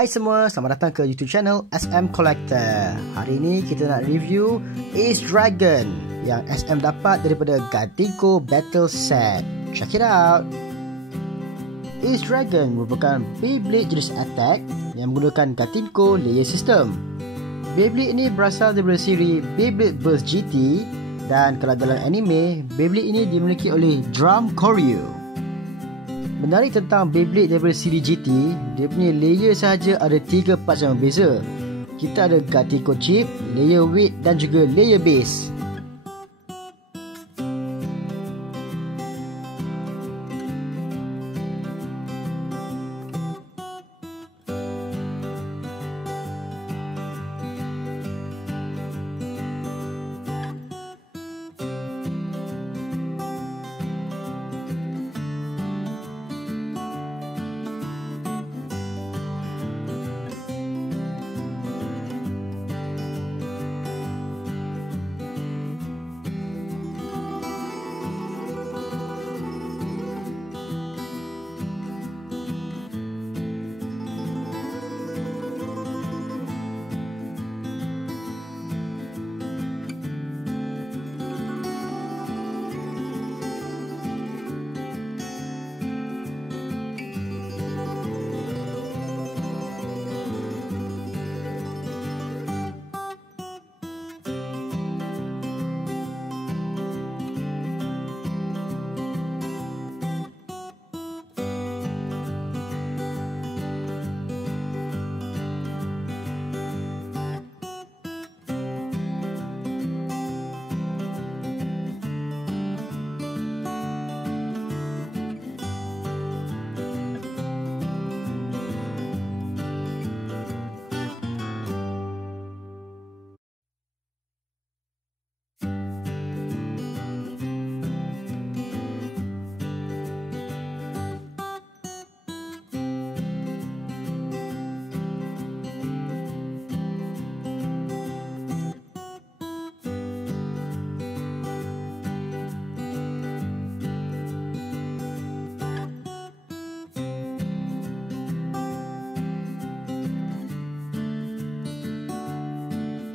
Hai semua, selamat datang ke YouTube channel SM Collector. Hari ini kita nak review Ace Dragon yang SM dapat daripada Gatinko Battle Set. Check it out. Ace Dragon merupakan Beyblade jenis attack yang menggunakan Gatinko Layer System. Beyblade ini berasal daripada siri Beyblade Burst GT, dan kalau dalam anime, Beyblade ini dimiliki oleh Drum Koryu. Menarik tentang Beyblade daripada siri GT, dia punya layer sahaja ada 3 parts yang berbeza. Kita ada Gatinko Chip, layer weight dan juga layer base.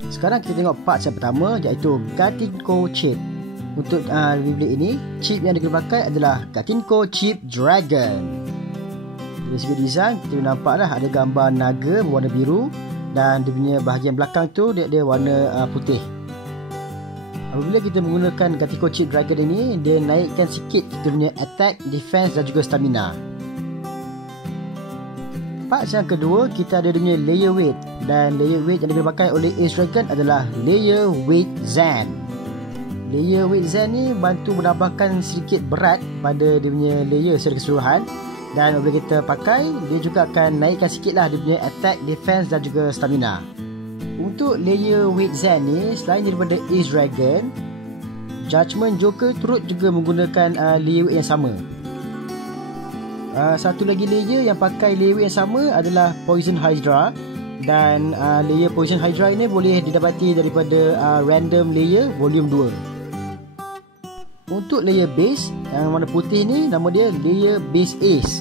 Sekarang kita tengok part yang pertama, iaitu Gatinko Chip. Untuk Beyblade ini, chip yang dikena pakai adalah Gatinko Chip Dragon. Dari segi design, kita nampak dah ada gambar naga berwarna biru, dan dia punya bahagian belakang tu dia warna putih. Apabila kita menggunakan Gatinko Chip Dragon ini, dia naikkan sikit kita punya attack, defense dan juga stamina. Part yang kedua, kita ada dia punya layer weight, dan layer weight yang dipakai oleh Ace Dragon adalah layer weight Zen. Layer weight Zen ni bantu menambahkan sedikit berat pada dia punya layer secara keseluruhan, dan apabila kita pakai, dia juga akan naikkan sikit lah dia punya attack, defense dan juga stamina. Untuk layer weight Zen ni, selain daripada Ace Dragon, Judgment Joker turut juga menggunakan layer weight yang sama. Satu lagi layer yang pakai layer yang sama adalah Poison Hydra, dan layer Poison Hydra ini boleh didapati daripada Random Layer Volume 2. Untuk layer base yang warna putih ni, nama dia layer base Ace.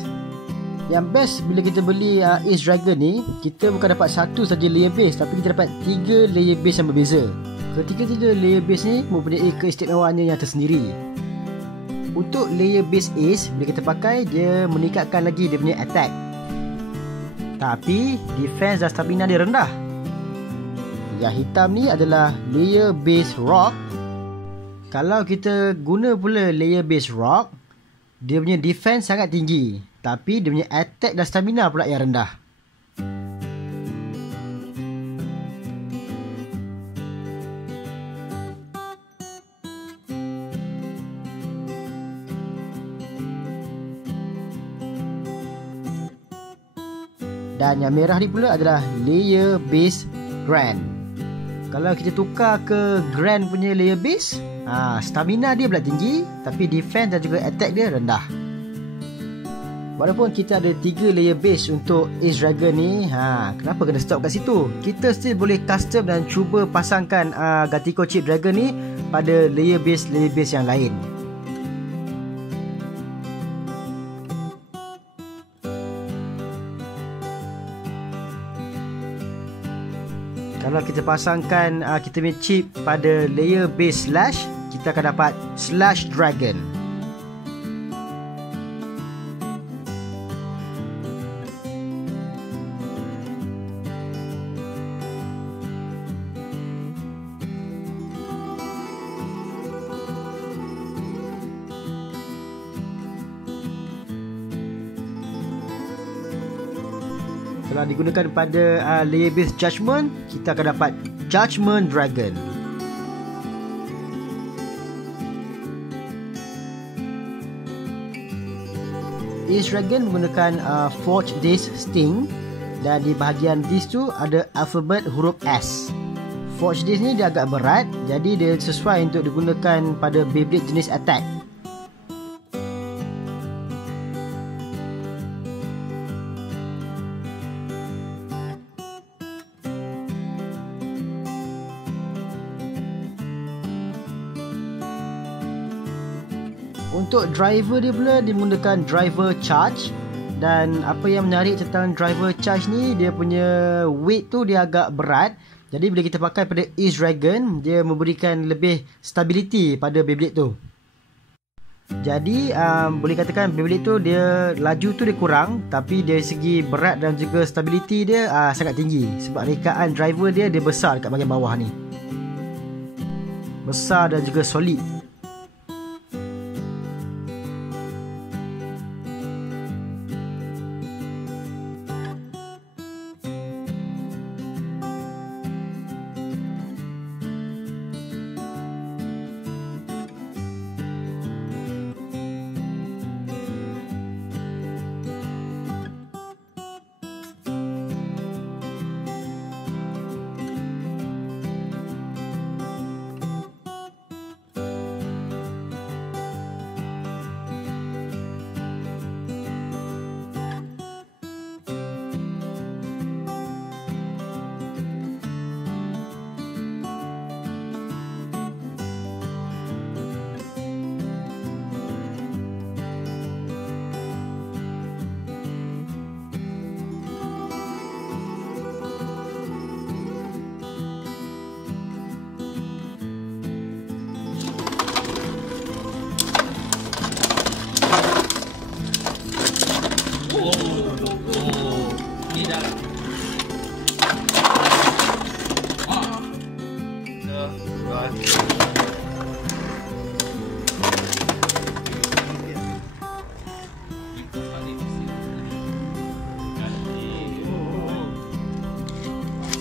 Yang best bila kita beli Ace Dragon ni, kita bukan dapat satu saja layer base, tapi kita dapat 3 layer base yang berbeza. Ketiga-tiga layer base ni mempunyai keistimewaannya yang tersendiri. Untuk layer base Ace, bila kita pakai, dia meningkatkan lagi dia punya attack, tapi defense dan stamina dia rendah. Yang hitam ni adalah layer base Rock. Kalau kita guna pula layer base Rock, dia punya defense sangat tinggi, tapi dia punya attack dan stamina pula yang rendah. Dan yang merah ni pula adalah layer base Grand. Kalau kita tukar ke Grand punya layer base, stamina dia pula tinggi, tapi defense dan juga attack dia rendah. Walaupun kita ada 3 layer base untuk Ace Dragon ni, kenapa kena stop kat situ? Kita still boleh custom dan cuba pasangkan Gatinko Chip Dragon ni pada layer base yang lain. Kalau kita pasangkan kita punya chip pada layer base slash, kita akan dapat slash dragon. Kalau digunakan pada layer base judgment, kita akan dapat judgment dragon. Ace dragon menggunakan forge disc sting, dan di bahagian disc tu ada alfabet huruf S. Forge disc ni dia agak berat, jadi dia sesuai untuk digunakan pada Beyblade jenis attack. Untuk driver dia pula, dia menggunakan driver charge. Dan apa yang menarik tentang driver charge ni, dia punya weight tu dia agak berat. Jadi bila kita pakai pada Ace Dragon, dia memberikan lebih stability pada Beyblade tu. Jadi boleh katakan Beyblade tu dia laju tu dia kurang, tapi dari segi berat dan juga stability dia sangat tinggi. Sebab rekaan driver dia besar dekat bahagian bawah ni. Besar dan juga solid.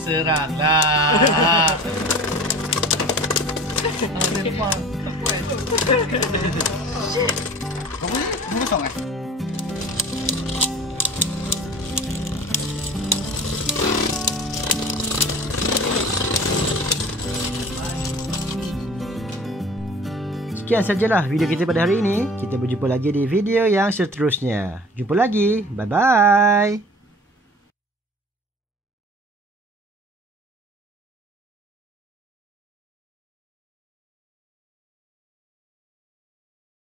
Seranglah. Kamu kosong eh? Sekian sajalah video kita pada hari ini. Kita berjumpa lagi di video yang seterusnya. Jumpa lagi. Bye-bye.